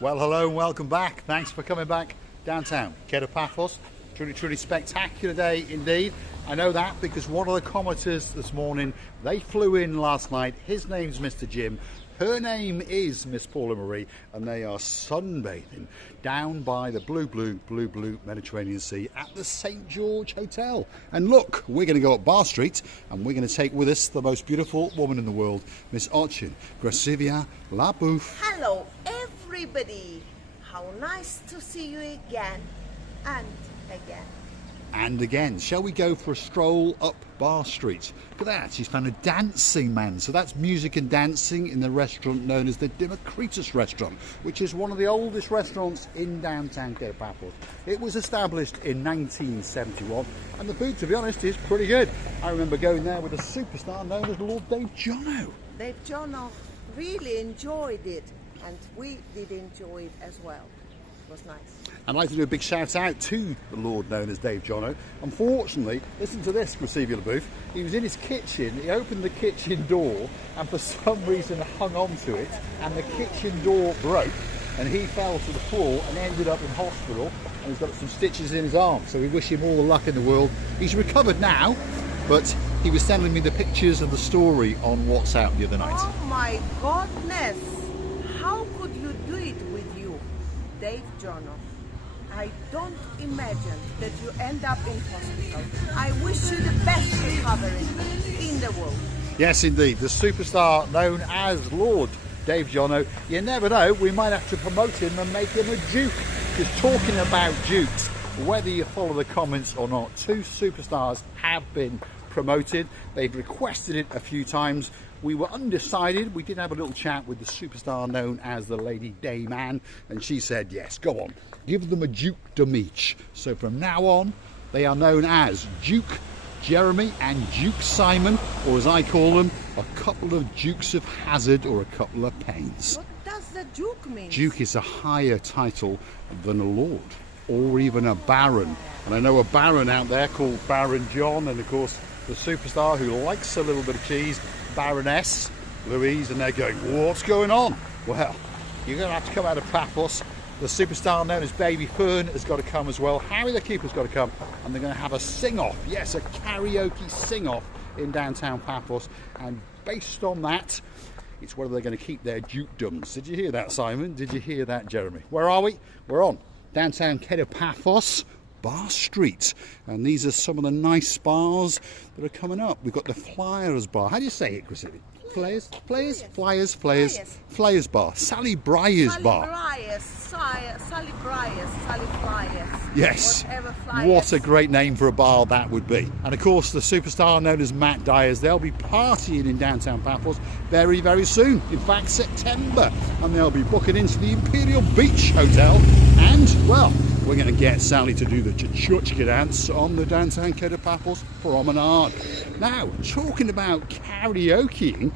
Well, hello and welcome back. Thanks for coming back downtown Kato Paphos. Truly spectacular day indeed. I know that because one of the commenters this morning, they flew in last night. His name's Mr. Jim. Her name is Miss Paula Marie, and they are sunbathing down by the blue Mediterranean Sea at the St. George Hotel. And look, we're going to go up Bar Street, and we're going to take with us the most beautiful woman in the world, Miss Ochin. Gracivia La Bouffe. Hello, everybody. How nice to see you again and again. And again, shall we go for a stroll up Bar Street? Look at that, she's found a dancing man. So that's music and dancing in the restaurant known as the Democritus restaurant, which is one of the oldest restaurants in downtown Kato Paphos. It was established in 1971, and the food, to be honest, is pretty good. I remember going there with a superstar known as Lord Dave Jono. Dave Jono really enjoyed it, and we did enjoy it as well. It was nice. I'd like to do a big shout out to the Lord known as Dave Jono. Unfortunately, listen to this, Gracivia La Bouffe. He was in his kitchen, he opened the kitchen door and for some reason hung on to it, and the kitchen door broke and he fell to the floor and ended up in hospital, and he's got some stitches in his arm. So we wish him all the luck in the world. He's recovered now, but he was sending me the pictures of the story on WhatsApp the other night. Oh my goodness! How could you do it with you, Dave Jono? I don't imagine that you end up in hospital. I wish you the best recovery in the world. Yes, indeed. The superstar known as Lord Dave Jono. You never know, we might have to promote him and make him a duke. Because talking about dukes, whether you follow the comments or not, two superstars have been promoted. They've requested it a few times. We were undecided. We did have a little chat with the superstar known as the Lady Dayman, and she said, yes, go on, give them a dukedom each. So from now on, they are known as Duke Jeremy and Duke Simon, or as I call them, a couple of Dukes of Hazzard or a couple of Pains. What does the Duke mean? Duke is a higher title than a lord, or even a baron. And I know a baron out there called Baron John, and of course the superstar who likes a little bit of cheese, Baroness Louise, and they're going, what's going on? Well, you're going to have to come out of Paphos. The superstar known as Baby Fern has got to come as well. Harry the Keeper's got to come, and they're going to have a sing-off. Yes, a karaoke sing-off in downtown Paphos, and based on that, it's whether they're going to keep their dukedoms. Did you hear that, Simon? Did you hear that, Jeremy? Where are we? We're on downtown Kato Paphos Bar Street, and these are some of the nice bars that are coming up. We've got the Flyers Bar. How do you say it, Gracivia? Flyers Bar. Sally Bryers Bar. Sally Flyers. Yes. Whatever Flyers. What a great name for a bar that would be. And of course, the superstar known as Matt Dyers, they'll be partying in downtown Paphos very, very soon. In fact, September. And they'll be booking into the Imperial Beach Hotel. And, well, we're going to get Sally to do the Chuchka dance on the downtown Kato Paphos promenade. Now, talking about karaokeing,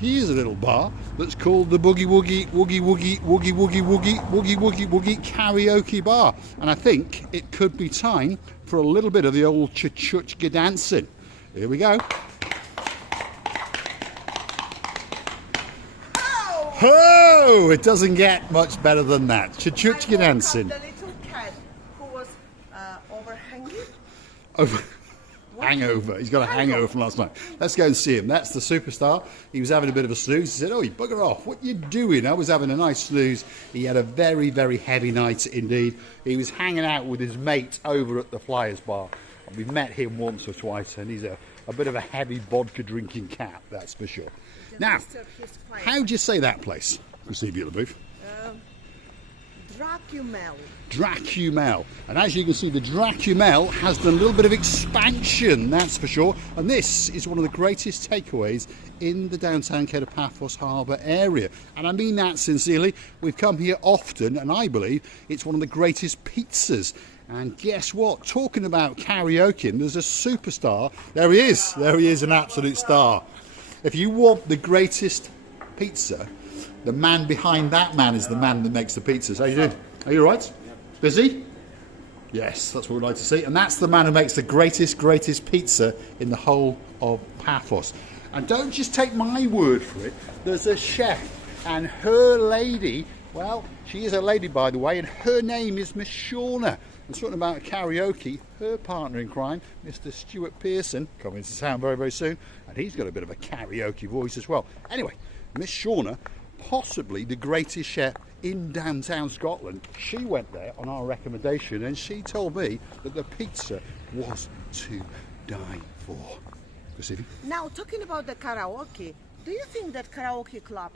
here's a little bar that's called the Boogie Woogie Karaoke Bar. And I think it could be time for a little bit of the old Chuchka dancing. Here we go. Oh, it doesn't get much better than that. Chuchka dancing. The little cat who was overhanging. Hangover. He's got a hangover from last night. Let's go and see him. That's the superstar. He was having a bit of a snooze. He said, oh, you bugger off. What you doing? I was having a nice snooze. He had a very, very heavy night indeed. He was hanging out with his mate over at the Flyers Bar. And we've met him once or twice, and he's a bit of a heavy vodka drinking cat, that's for sure. Now, how do you say that place, Gracivia La Bouffe? Dracumel. And as you can see, the Dracumel has done a little bit of expansion, that's for sure. And this is one of the greatest takeaways in the downtown Kato Paphos Harbour area. And I mean that sincerely. We've come here often, and I believe it's one of the greatest pizzas. And guess what? Talking about karaoke, there's a superstar. There he is. There he is, an absolute star. If you want the greatest pizza, the man behind that man is the man that makes the pizzas. How you doing? Are you all right? Busy? Yes, that's what we'd like to see. And that's the man who makes the greatest pizza in the whole of Paphos. And don't just take my word for it. There's a chef, and her lady Well, she is a lady, by the way, and her name is Miss Shauna. And talking about karaoke, her partner in crime, Mr. Stuart Pearson, coming to town very, very soon, and he's got a bit of a karaoke voice as well. Anyway, Miss Shauna, possibly the greatest chef in downtown Scotland. She went there on our recommendation, and she told me that the pizza was to die for. Now, talking about the karaoke, do you think that karaoke club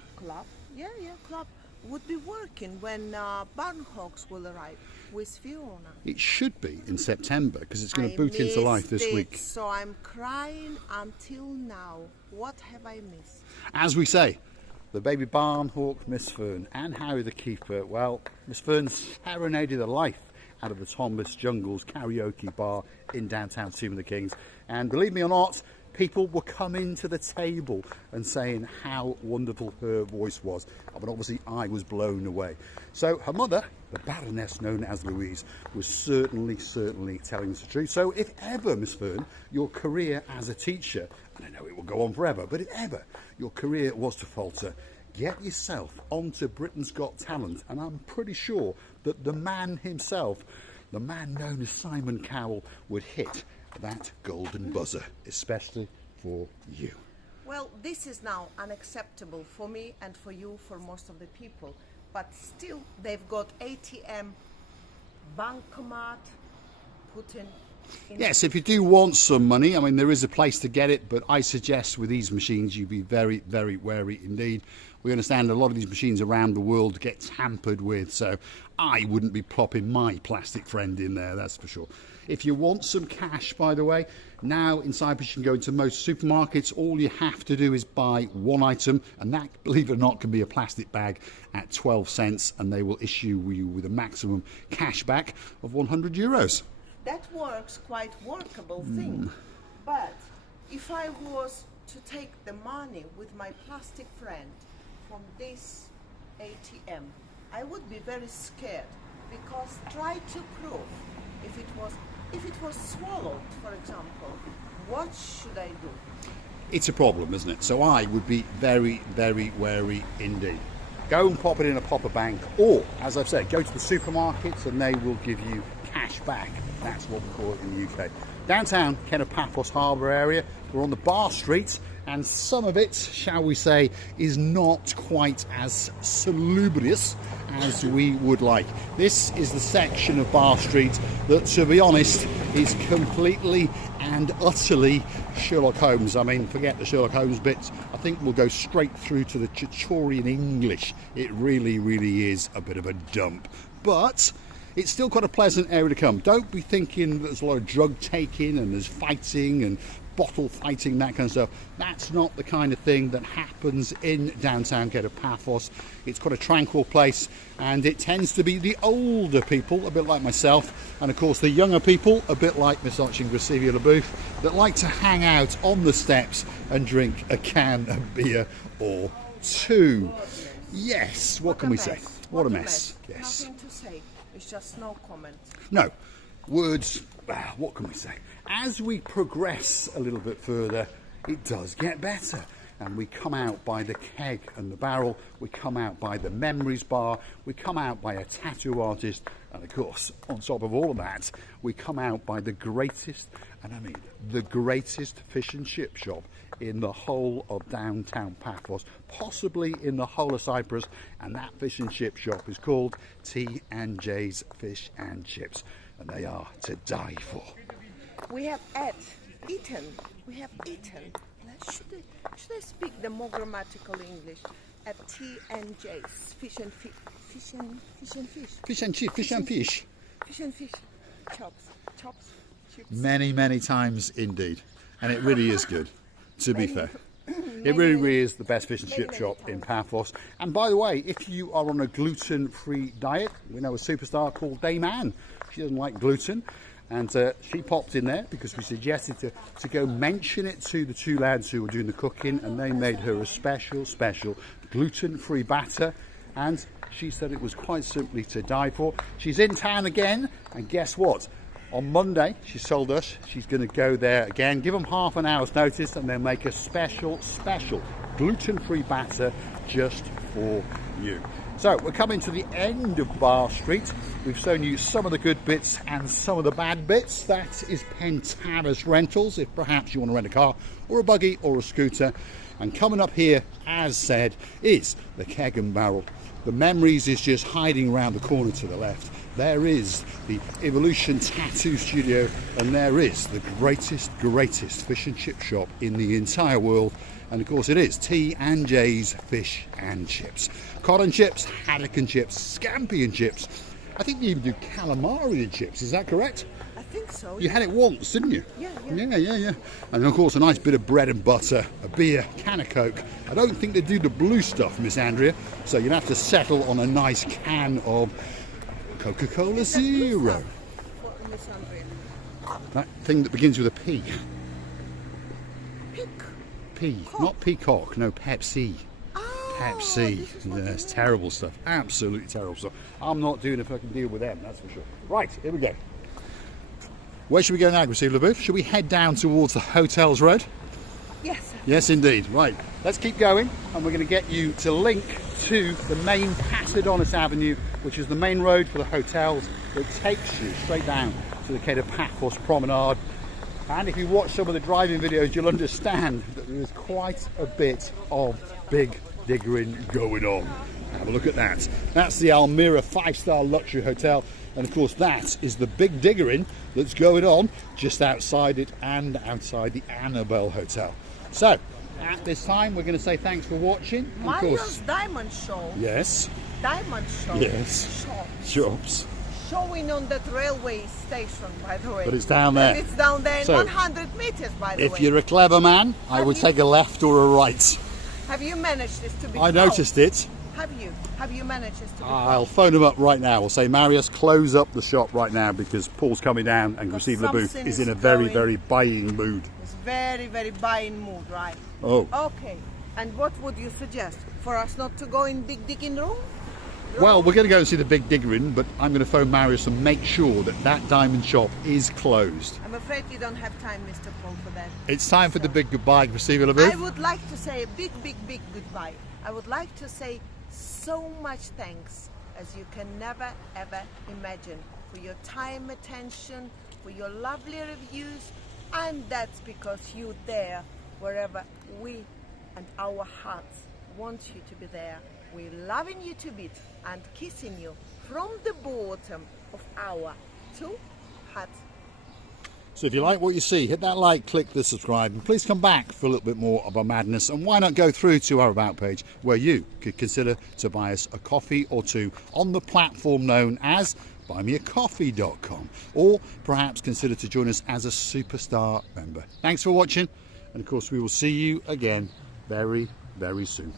would be working when Barnhogs will arrive with Fiona? It should be in September because it's going to boot into life this week. So I'm crying until now. What have I missed? As we say, the baby barn hawk, Miss Fern, and Harry the keeper. Well, Miss Fern serenaded the life out of the Thomas Jungles karaoke bar in downtown Tomb of the Kings. And believe me or not, people were coming to the table and saying how wonderful her voice was. But obviously I was blown away. So her mother, the Baroness known as Louise, was certainly telling us the truth. So if ever, Miss Fern, your career as a teacher, and I know it will go on forever, but if ever your career was to falter, get yourself onto Britain's Got Talent, and I'm pretty sure that the man himself, the man known as Simon Cowell, would hit that golden buzzer, especially for you. Well, this is now unacceptable for me and for you, for most of the people, but still they've got ATM, bankomat, put in. Yes, if you do want some money, I mean, there is a place to get it, but I suggest with these machines you be very, very wary indeed. We understand a lot of these machines around the world get tampered with, so I wouldn't be plopping my plastic friend in there, that's for sure. If you want some cash, by the way, now in Cyprus you can go into most supermarkets. All you have to do is buy one item, and that, believe it or not, can be a plastic bag at 12 cents, and they will issue you with a maximum cash back of €100. That works, quite workable thing. But if I was to take the money with my plastic friend from this ATM, I would be very scared, because try to prove if it was swallowed, for example, what should I do? It's a problem, isn't it? So I would be very, very wary indeed. Go and pop it in a popper bank, or, as I've said, go to the supermarkets and they will give you cash back. That's what we call it in the UK. Downtown Kato Paphos Harbour area, we're on the Bar Street, and some of it, shall we say, is not quite as salubrious as we would like. This is the section of Bar Street that, to be honest, is completely and utterly Sherlock Holmes. I mean, forget the Sherlock Holmes bits. I think we'll go straight through to the Chichorian English. It really, really is a bit of a dump. But it's still quite a pleasant area to come. Don't be thinking there's a lot of drug taking and there's fighting and bottle fighting, that kind of stuff. That's not the kind of thing that happens in downtown Kato Paphos. It's quite a tranquil place, and it tends to be the older people, a bit like myself, and of course the younger people, a bit like Miss Archie and Gracevia LaBouffe, that like to hang out on the steps and drink a can of beer or two. Yes, what can we say? What a mess. Yes. Nothing to say. It's just no comment. No. Words, what can we say? As we progress a little bit further, it does get better. And we come out by the keg and the barrel, we come out by the memories bar, we come out by a tattoo artist, and of course, on top of all of that, we come out by the greatest, and I mean the greatest fish and chip shop in the whole of downtown Paphos, possibly in the whole of Cyprus, and that fish and chip shop is called T&J's Fish and Chips, and they are to die for. We have eaten. Should I speak the more grammatical English? At T&J's fish and fish. Fish and fish. Chops, chips. Many times indeed, and it really is good. To be fair, it really is the best fish and chip shop in Paphos. And by the way, if you are on a gluten-free diet, we know a superstar called Dame Anne. She doesn't like gluten. And she popped in there because we suggested to go mention it to the two lads who were doing the cooking, and they made her a special gluten-free batter, and she said it was quite simply to die for. She's in town again, and guess what? On Monday, she told us she's going to go there again, give them half an hour's notice, and then make a special gluten-free batter just for you. So we're coming to the end of Bar Street. We've shown you some of the good bits and some of the bad bits. That is Pentavus Rentals, if perhaps you want to rent a car or a buggy or a scooter. And coming up here, as said, is the Keg and Barrel. The Memories is just hiding around the corner to the left. There is the Evolution Tattoo Studio, and there is the greatest fish and chip shop in the entire world. And of course it is T&J's Fish and Chips. Cod and chips, haddock and chips, scampi and chips. I think you even do calamari and chips, is that correct? I think so. You had it once, didn't you? Yeah. Yeah. And of course a nice bit of bread and butter, a beer, can of Coke. I don't think they do the blue stuff, Miss Andrea, so you'd have to settle on a nice can of Coca-Cola Zero. For Miss Andrea. That thing that begins with a P. Pick. P, not peacock, no, Pepsi. Pepsi. Yes, terrible stuff. Absolutely terrible stuff. I'm not doing a fucking deal with them, that's for sure. Right, here we go. Where should we go now, Grisille LeBoeuf? Should we head down towards the Hotels Road? Yes. Yes, indeed. Right, let's keep going, and we're going to get you to link to the main Pasidonis Avenue, which is the main road for the hotels that takes you straight down to the Kato Paphos Promenade. And if you watch some of the driving videos, you'll understand that there is quite a bit of big diggering going on. Have a look at that. That's the Almira 5-star luxury hotel, and of course that is the big diggering that's going on just outside it and outside the Annabelle Hotel. So at this time we're going to say thanks for watching. Mario's Diamond Show. Yes. Diamond Show. Yes. Shops. Showing on that railway station, by the way. But it's down there. And it's down there in So, 100 meters, by the way. If you're a clever man, I would take a left or a right. Have you managed this to be I noticed it. Have you? Have you managed this to be I'll phone him up right now. We'll say, Marius, close up the shop right now because Paul's coming down and Grisille LeBoeuf is in a very buying mood. It's very buying mood, right? Oh. Okay. And what would you suggest? For us not to go in big digging room? Well, we're going to go and see the big diggering, but I'm going to phone Marius and make sure that that diamond shop is closed. I'm afraid you don't have time, Mr. Paul, for that. It's time for the big goodbye, Grisille LeBoeuf. I would like to say a big goodbye. I would like to say so much thanks as you can never ever imagine for your time, attention, for your lovely reviews, and that's because you're there wherever we and our hearts want you to be there. We're loving you to bits and kissing you from the bottom of our 2 hearts. So if you like what you see, hit that like, click the subscribe, and please come back for a little bit more of our madness. And why not go through to our About page where you could consider to buy us a coffee or two on the platform known as buymeacoffee.com, or perhaps consider to join us as a superstar member. Thanks for watching, and of course we will see you again very soon.